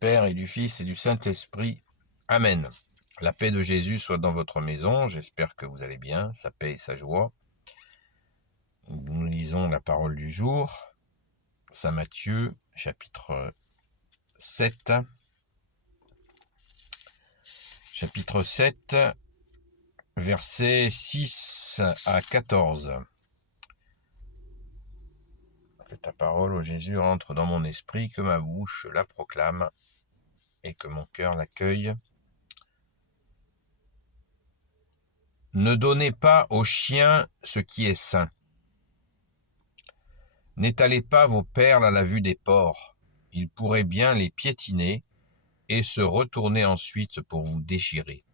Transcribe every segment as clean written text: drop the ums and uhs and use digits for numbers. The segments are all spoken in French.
Père et du Fils et du Saint-Esprit. Amen. La paix de Jésus soit dans votre maison. J'espère que vous allez bien, sa paix et sa joie. Nous lisons la parole du jour. Saint Matthieu, chapitre 7. Chapitre 7, versets 6 à 14. Que ta parole, ô Jésus, rentre dans mon esprit, que ma bouche la proclame et que mon cœur l'accueille. Ne donnez pas aux chiens ce qui est sain. N'étalez pas vos perles à la vue des porcs. Ils pourraient bien les piétiner et se retourner ensuite pour vous déchirer.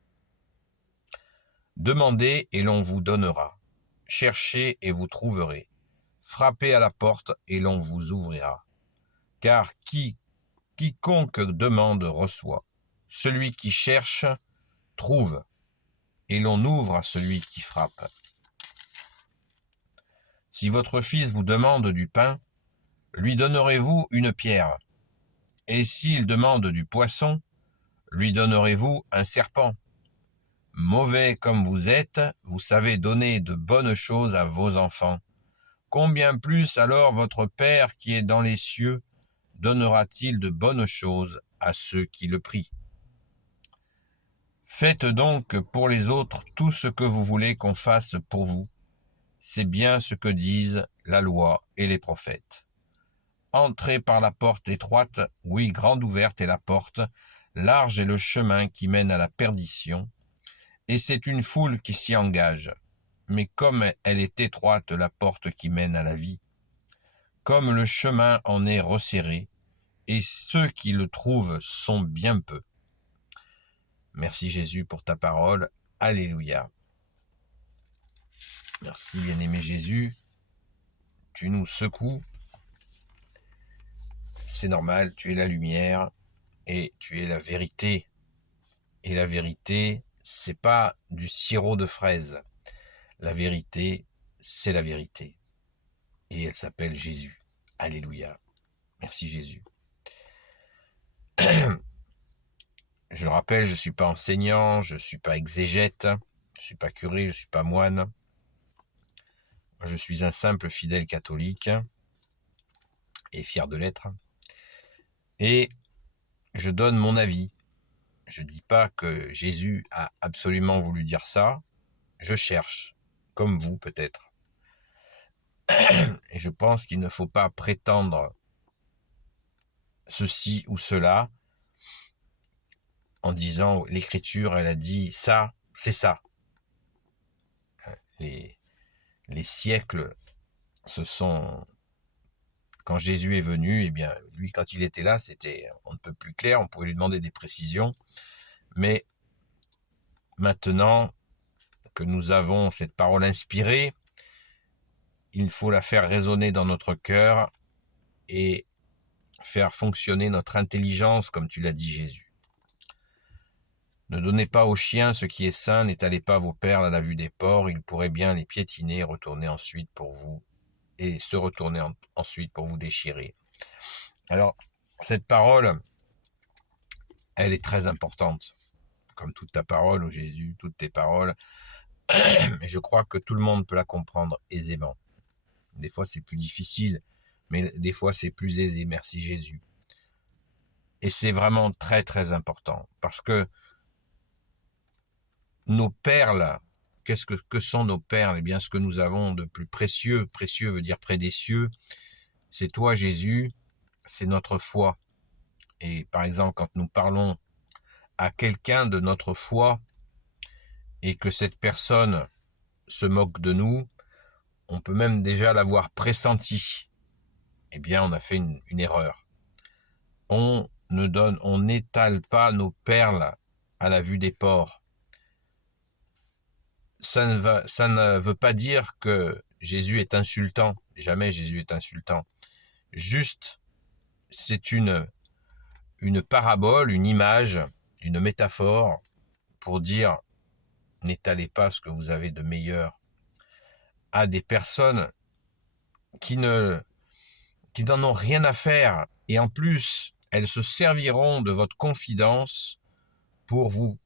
Demandez et l'on vous donnera. Cherchez et vous trouverez. Frappez à la porte et l'on vous ouvrira. Car quiconque demande reçoit. Celui qui cherche trouve. Et l'on ouvre à celui qui frappe. Si votre fils vous demande du pain, lui donnerez-vous une pierre? Et s'il demande du poisson, lui donnerez-vous un serpent? Mauvais comme vous êtes, vous savez donner de bonnes choses à vos enfants. Combien plus alors votre Père qui est dans les cieux donnera-t-il de bonnes choses à ceux qui le prient? Faites donc pour les autres tout ce que vous voulez qu'on fasse pour vous. C'est bien ce que disent la loi et les prophètes. Entrez par la porte étroite, oui, grande ouverte est la porte, large est le chemin qui mène à la perdition, et c'est une foule qui s'y engage. Mais comme elle est étroite la porte qui mène à la vie, comme le chemin en est resserré, et ceux qui le trouvent sont bien peu. Merci Jésus pour ta parole. Alléluia. Merci bien-aimé Jésus. Tu nous secoues. C'est normal, tu es la lumière et tu es la vérité. Et la vérité, c'est pas du sirop de fraise. La vérité, c'est la vérité. Et elle s'appelle Jésus. Alléluia. Merci Jésus. Je le rappelle, je ne suis pas enseignant, je ne suis pas exégète, je ne suis pas curé, je ne suis pas moine. Je suis un simple fidèle catholique et fier de l'être. Et je donne mon avis. Je ne dis pas que Jésus a absolument voulu dire ça. Je cherche, comme vous peut-être. Et je pense qu'il ne faut pas prétendre ceci ou cela en disant l'écriture, elle a dit ça, c'est ça. Les siècles, ce sont... Quand Jésus est venu, eh bien, lui, quand il était là, c'était on ne peut plus clair, on pouvait lui demander des précisions. Mais maintenant que nous avons cette parole inspirée, il faut la faire résonner dans notre cœur et faire fonctionner notre intelligence, comme tu l'as dit Jésus. Ne donnez pas aux chiens ce qui est sain, n'étalez pas vos perles à la vue des porcs, ils pourraient bien les piétiner et retourner ensuite pour vous, et se retourner ensuite pour vous déchirer. Alors, cette parole, elle est très importante, comme toute ta parole, ô Jésus, toutes tes paroles, et je crois que tout le monde peut la comprendre aisément. Des fois, c'est plus difficile, mais des fois, c'est plus aisé, merci Jésus. Et c'est vraiment très, très important, parce que nos perles, que sont nos perles? Eh bien, ce que nous avons de plus précieux, précieux veut dire près des cieux, c'est toi Jésus, c'est notre foi. Et par exemple, quand nous parlons à quelqu'un de notre foi et que cette personne se moque de nous, on peut même déjà l'avoir pressenti. Eh bien, on a fait une erreur. On n'étale pas nos perles à la vue des porcs. Ça ne veut pas dire que Jésus est insultant. Jamais Jésus est insultant. Juste, c'est une parabole, une image, une métaphore pour dire n'étalez pas ce que vous avez de meilleur à des personnes qui n'en ont rien à faire. Et en plus, elles se serviront de votre confidence pour vous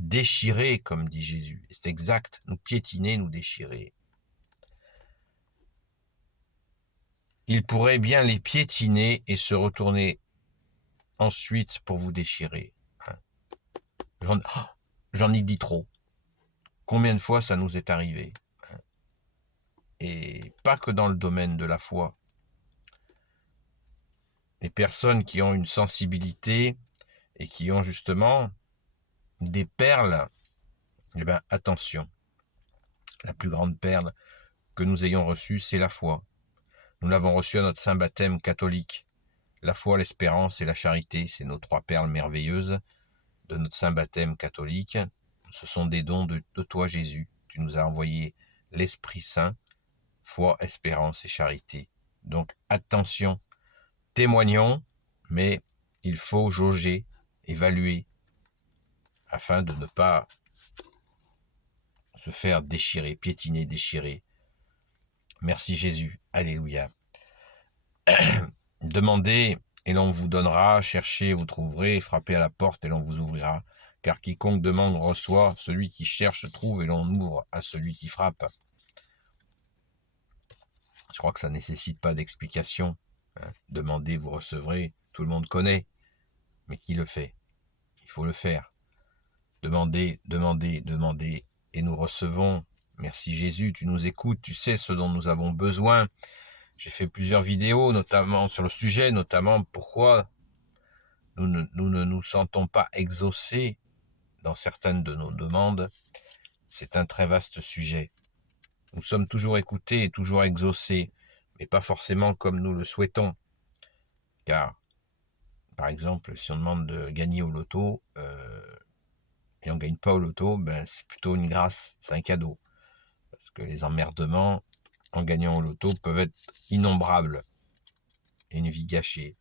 déchirer, comme dit Jésus. C'est exact, nous piétiner, nous déchirer. Ils pourraient bien les piétiner et se retourner ensuite pour vous déchirer. J'en ai dit trop. Combien de fois ça nous est arrivé? Et pas que dans le domaine de la foi. Les personnes qui ont une sensibilité et qui ont justement des perles, eh bien attention. La plus grande perle que nous ayons reçue, c'est la foi. Nous l'avons reçue à notre saint baptême catholique. La foi, l'espérance et la charité, c'est nos 3 perles merveilleuses de notre saint baptême catholique. Ce sont des dons de toi, Jésus. Tu nous as envoyé l'Esprit Saint, foi, espérance et charité. Donc attention, témoignons, mais il faut jauger, évaluer, afin de ne pas se faire déchirer, piétiner, déchirer. Merci Jésus, alléluia. Demandez et l'on vous donnera, cherchez, vous trouverez, frappez à la porte et l'on vous ouvrira. Car quiconque demande reçoit, celui qui cherche trouve et l'on ouvre à celui qui frappe. Je crois que ça ne nécessite pas d'explication. Demandez, vous recevrez, tout le monde connaît. Mais qui le fait? Il faut le faire. Demandez, demandez, demandez, et nous recevons. Merci Jésus, tu nous écoutes, tu sais ce dont nous avons besoin. J'ai fait plusieurs vidéos, notamment sur le sujet, notamment pourquoi nous ne nous sentons pas exaucés dans certaines de nos demandes. C'est un très vaste sujet. Nous sommes toujours écoutés et toujours exaucés, mais pas forcément comme nous le souhaitons. Car, par exemple, si on demande de gagner au loto, et on ne gagne pas au loto, ben c'est plutôt une grâce, c'est un cadeau. Parce que les emmerdements, en gagnant au loto, peuvent être innombrables. Et une vie gâchée.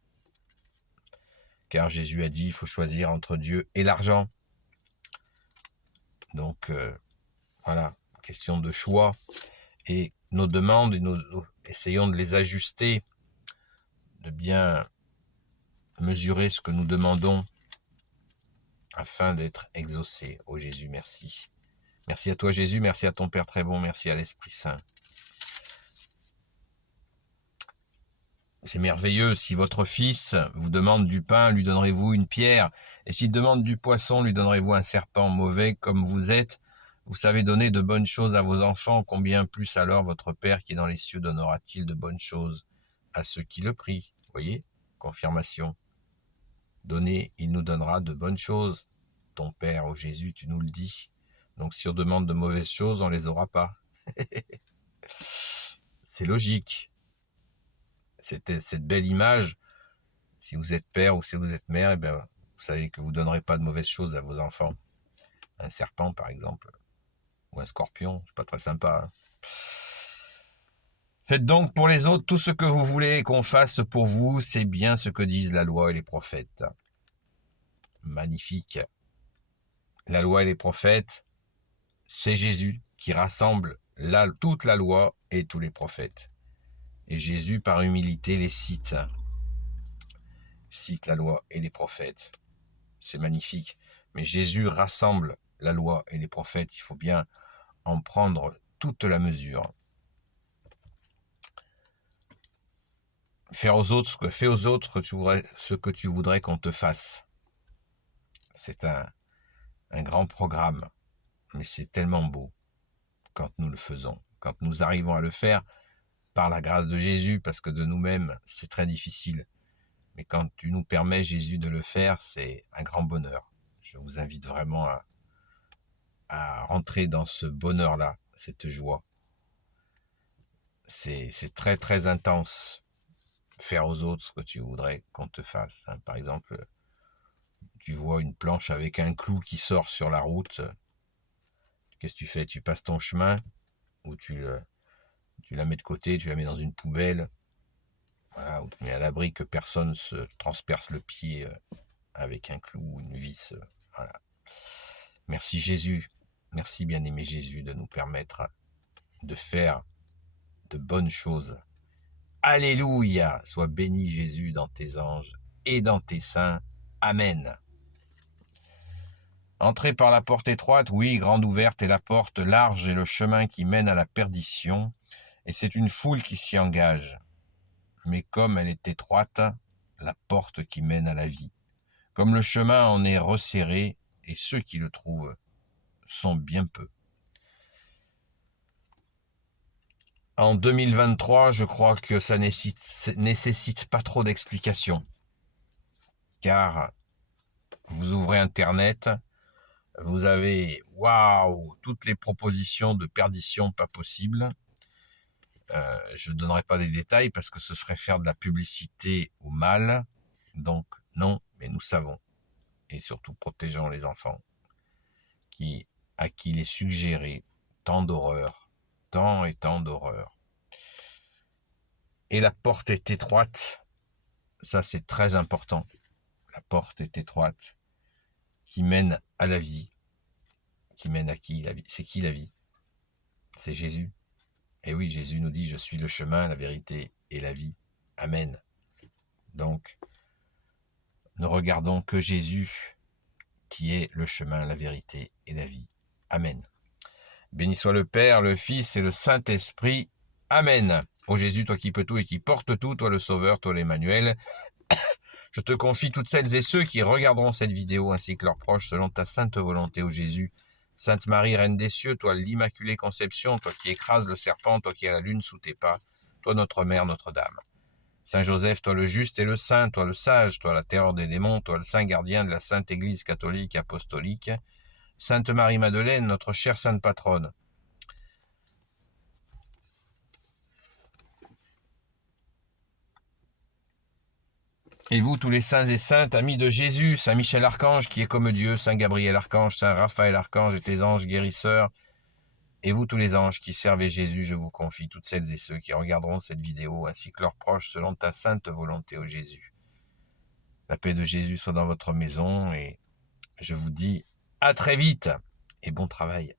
Car Jésus a dit, il faut choisir entre Dieu et l'argent. Donc, voilà, question de choix. Et nos demandes, essayons de les ajuster, de bien mesurer ce que nous demandons, afin d'être exaucés. Oh Jésus, merci. Merci à toi Jésus, merci à ton Père très bon, merci à l'Esprit Saint. C'est merveilleux, si votre fils vous demande du pain, lui donnerez-vous une pierre, et s'il demande du poisson, lui donnerez-vous un serpent. Mauvais comme vous êtes, vous savez donner de bonnes choses à vos enfants, combien plus alors votre Père qui est dans les cieux donnera-t-il de bonnes choses à ceux qui le prient? Vous voyez, confirmation. Donnez, il nous donnera de bonnes choses. Ton Père, ô Jésus, tu nous le dis. Donc si on demande de mauvaises choses, on les aura pas. C'est logique. Cette belle image, si vous êtes père ou si vous êtes mère, eh bien, vous savez que vous ne donnerez pas de mauvaises choses à vos enfants. Un serpent, par exemple, ou un scorpion, c'est pas très sympa. Hein. Faites donc pour les autres tout ce que vous voulez qu'on fasse pour vous, c'est bien ce que disent la loi et les prophètes. Magnifique. La loi et les prophètes, c'est Jésus qui rassemble toute la loi et tous les prophètes. Et Jésus, par humilité, les cite la loi et les prophètes. C'est magnifique. Mais Jésus rassemble la loi et les prophètes. Il faut bien en prendre toute la mesure. Fais aux autres ce que tu voudrais qu'on te fasse. C'est un grand programme. Mais c'est tellement beau quand nous le faisons. Quand nous arrivons à le faire par la grâce de Jésus, parce que de nous-mêmes, c'est très difficile. Mais quand tu nous permets, Jésus, de le faire, c'est un grand bonheur. Je vous invite vraiment à rentrer dans ce bonheur-là, cette joie. C'est très, très intense. Faire aux autres ce que tu voudrais qu'on te fasse. Hein. Par exemple, tu vois une planche avec un clou qui sort sur la route. Qu'est-ce que tu fais? Tu passes ton chemin ou tu la mets de côté, tu la mets dans une poubelle. Voilà, ou tu mets à l'abri que personne se transperce le pied avec un clou ou une vis. Voilà. Merci Jésus. Merci bien-aimé Jésus de nous permettre de faire de bonnes choses. Alléluia! Sois béni Jésus dans tes anges et dans tes seins. Amen. Entrez par la porte étroite, oui, grande ouverte est la porte, large est le chemin qui mène à la perdition, et c'est une foule qui s'y engage. Mais comme elle est étroite, la porte qui mène à la vie. Comme le chemin en est resserré, et ceux qui le trouvent sont bien peu. En 2023, je crois que ça nécessite pas trop d'explications. Car vous ouvrez Internet, vous avez, waouh, toutes les propositions de perdition pas possibles. Je ne donnerai pas des détails parce que ce serait faire de la publicité au mal. Donc non, mais nous savons. Et surtout protégeons les enfants à qui il est suggéré tant d'horreur, tant et tant d'horreur. Et la porte est étroite, ça c'est très important. La porte est étroite, qui mène à la vie. Qui mène à qui la vie? C'est qui la vie? C'est Jésus. Et oui, Jésus nous dit, je suis le chemin, la vérité et la vie. Amen. Donc, ne regardons que Jésus, qui est le chemin, la vérité et la vie. Amen. Béni soit le Père, le Fils et le Saint-Esprit. Amen. Ô Jésus, toi qui peux tout et qui portes tout, toi le Sauveur, toi l'Emmanuel, je te confie toutes celles et ceux qui regarderont cette vidéo ainsi que leurs proches selon ta sainte volonté, ô Jésus. Sainte Marie, Reine des cieux, toi l'Immaculée Conception, toi qui écrases le serpent, toi qui as la lune sous tes pas, toi notre Mère, Notre-Dame. Saint Joseph, toi le juste et le saint, toi le sage, toi la terreur des démons, toi le saint gardien de la Sainte Église catholique apostolique. Sainte Marie-Madeleine, notre chère sainte patronne. Et vous, tous les saints et saintes, amis de Jésus, Saint Michel Archange qui est comme Dieu, Saint Gabriel Archange, Saint Raphaël Archange et tes anges guérisseurs, et vous tous les anges qui servez Jésus, je vous confie toutes celles et ceux qui regarderont cette vidéo, ainsi que leurs proches, selon ta sainte volonté, ô Jésus. La paix de Jésus soit dans votre maison, et je vous dis à très vite, et bon travail.